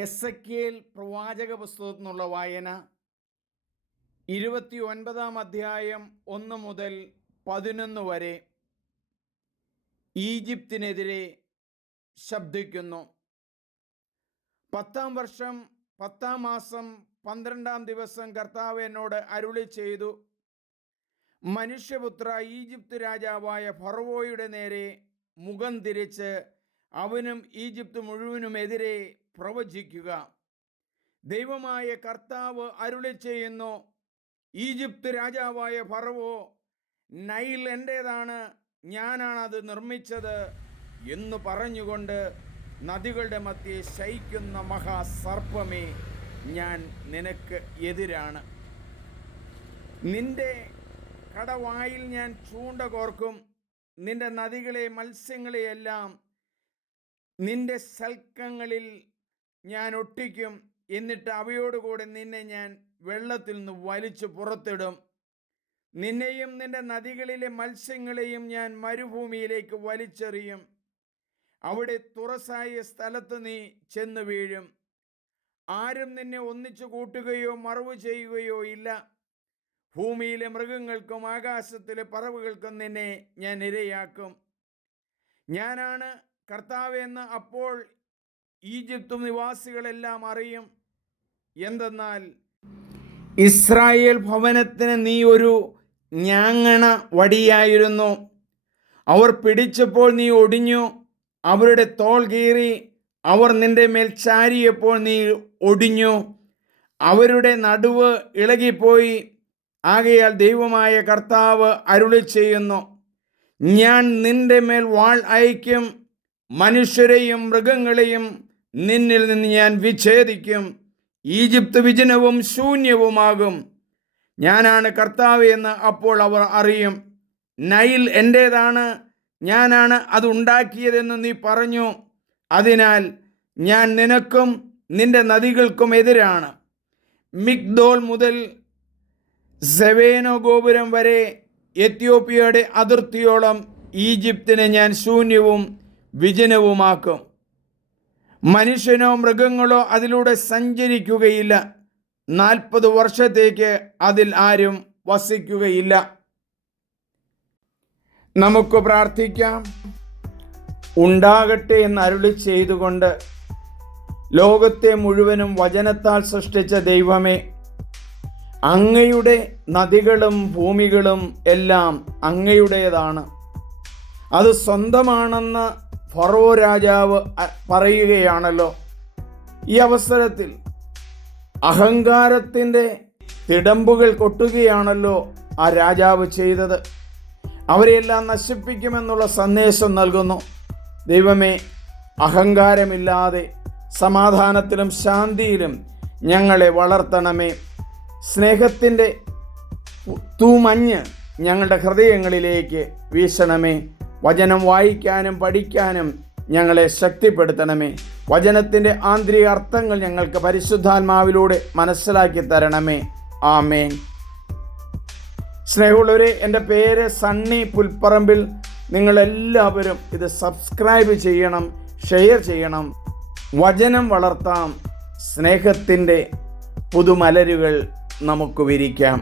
Ezekiel പ്രവാചക പുസ്തകത്തിൽ നിന്നുള്ള വായന 29 അധ്യായം 1 മുതൽ 11 വരെ ഈജിപ്തിനെതിരെ ശബ്ദിക്കുന്നു. 10-ാം വർഷം 10-ാം മാസം 12-ാം ദിവസം കർത്താവ് എന്നോട് അരുളി ചെയ്തു, മനുഷ്യപുത്ര, ഈജിപ്ത് രാജാവായ ഫറവോയുടെ നേരെ മുഖം തിരിച്ച് അവനും ഈജിപ്ത് മുഴുവനുമെതിരെ പ്രവചിക്കുക. ദൈവമായ കർത്താവ് അരുളി ചെയ്യുന്നു, ഈജിപ്ത് രാജാവായ ഫറവോ, നൈൽ എൻ്റേതാണ്, ഞാനാണ് അത് നിർമ്മിച്ചത് എന്ന് പറഞ്ഞുകൊണ്ട് നദികളുടെ മധ്യേ ശയിക്കുന്ന മഹാസർപ്പമേ, ഞാൻ നിനക്ക് എതിരാണ്. നിന്റെ കടവായിൽ ഞാൻ ചൂണ്ട കോർക്കും, നിന്റെ നദികളെ മത്സ്യങ്ങളെയെല്ലാം നിന്റെ സൽക്കങ്ങളിൽ ഞാൻ ഒട്ടിക്കും. എന്നിട്ട് അവയോടുകൂടെ നിന്നെ ഞാൻ വെള്ളത്തിൽ നിന്ന് വലിച്ചു പുറത്തിടും. നിന്നെയും നിന്റെ നദികളിലെ മത്സ്യങ്ങളെയും ഞാൻ മരുഭൂമിയിലേക്ക് വലിച്ചെറിയും. അവിടെ തുറസായ സ്ഥലത്ത് നീ ചെന്ന് വീഴും. ആരും നിന്നെ ഒന്നിച്ചു കൂട്ടുകയോ മറവ് ചെയ്യുകയോ ഇല്ല. ഭൂമിയിലെ മൃഗങ്ങൾക്കും ആകാശത്തിലെ പറവുകൾക്കും നിന്നെ ഞാൻ ഇരയാക്കും. ഞാനാണ് കർത്താവെന്ന് അപ്പോൾ ഈജിപ്ത് നിവാസികളെല്ലാം അറിയും. എന്തെന്നാൽ ഇസ്രായേൽ ഭവനത്തിന് നീ ഒരു ഞാങ്ങണ വടിയായിരുന്നു. അവർ പിടിച്ചപ്പോൾ നീ ഒടിഞ്ഞു. അവരുടെ തോൾ കീറി. അവർ നിന്റെ മേൽ ചാരിയപ്പോൾ നീ ഒടിഞ്ഞു. അവരുടെ നടുവ് ഇളകിപ്പോയി. ആകയാൽ ദൈവമായ കർത്താവ് അരുളി ചെയ്യുന്നു, ഞാൻ നിന്റെ മേൽ വാൾ അയക്കും. മനുഷ്യരെയും മൃഗങ്ങളെയും നിന്നിൽ നിന്ന് ഞാൻ വിച്ഛേദിക്കും. ഈജിപ്ത് വിജനവും ശൂന്യവുമാകും. ഞാനാണ് കർത്താവ് എന്ന് അപ്പോൾ അവർ അറിയും. നൈൽ എൻ്റേതാണ്, ഞാനാണ് അത് ഉണ്ടാക്കിയതെന്ന് നീ പറഞ്ഞു. അതിനാൽ ഞാൻ നിനക്കും നിന്റെ നദികൾക്കും എതിരാണ്. മിഗ്ദോൾ മുതൽ സെവേനോ ഗോപുരം വരെ എത്യോപ്യയുടെ അതിർത്തിയോളം ഈജിപ്തിനെ ഞാൻ ശൂന്യവും വിജനവുമാക്കും. മനുഷ്യനോ മൃഗങ്ങളോ അതിലൂടെ സഞ്ചരിക്കുകയില്ല. 40 വർഷത്തേക്ക് അതിൽ ആരും വസിക്കുകയില്ല. നമുക്ക് പ്രാർത്ഥിക്കാം. ഉണ്ടാകട്ടെ എന്ന് അരുളി ചെയ്തുകൊണ്ട് ലോകത്തെ മുഴുവനും വചനത്താൽ സൃഷ്ടിച്ച ദൈവമേ, അങ്ങയുടെ നദികളും ഭൂമികളും എല്ലാം അങ്ങയുടേതാണ്. അത് സ്വന്തമാണെന്ന് ഫറവോ രാജാവ് പറയുകയാണല്ലോ. ഈ അവസരത്തിൽ അഹങ്കാരത്തിൻ്റെ തിടമ്പുകൾ കൊട്ടുകയാണല്ലോ ആ രാജാവ് ചെയ്തത്. അവരെല്ലാം നശിപ്പിക്കുമെന്നുള്ള സന്ദേശം നൽകുന്നു. ദൈവമേ, അഹങ്കാരമില്ലാതെ സമാധാനത്തിലും ശാന്തിയിലും ഞങ്ങളെ വളർത്തണമേ. സ്നേഹത്തിൻ്റെ തൂമഞ്ഞ് ഞങ്ങളുടെ ഹൃദയങ്ങളിലേക്ക് വീശണമേ. വചനം വായിക്കാനും പഠിക്കാനും ഞങ്ങളെ ശക്തിപ്പെടുത്തണമേ. വചനത്തിൻ്റെ ആന്തരിക അർത്ഥങ്ങൾ ഞങ്ങൾക്ക് പരിശുദ്ധാത്മാവിലൂടെ മനസ്സിലാക്കി തരണമേ. ആമേൻ. സ്നേഹമുള്ളവരെ, എൻ്റെ പേര് സണ്ണി പുൽപ്പറമ്പിൽ. നിങ്ങളെല്ലാവരും ഇത് സബ്സ്ക്രൈബ് ചെയ്യണം, ഷെയർ ചെയ്യണം. വചനം വളർത്താം. സ്നേഹത്തിൻ്റെ പുതുമലരുകൾ നമുക്ക് വിരിക്കാം.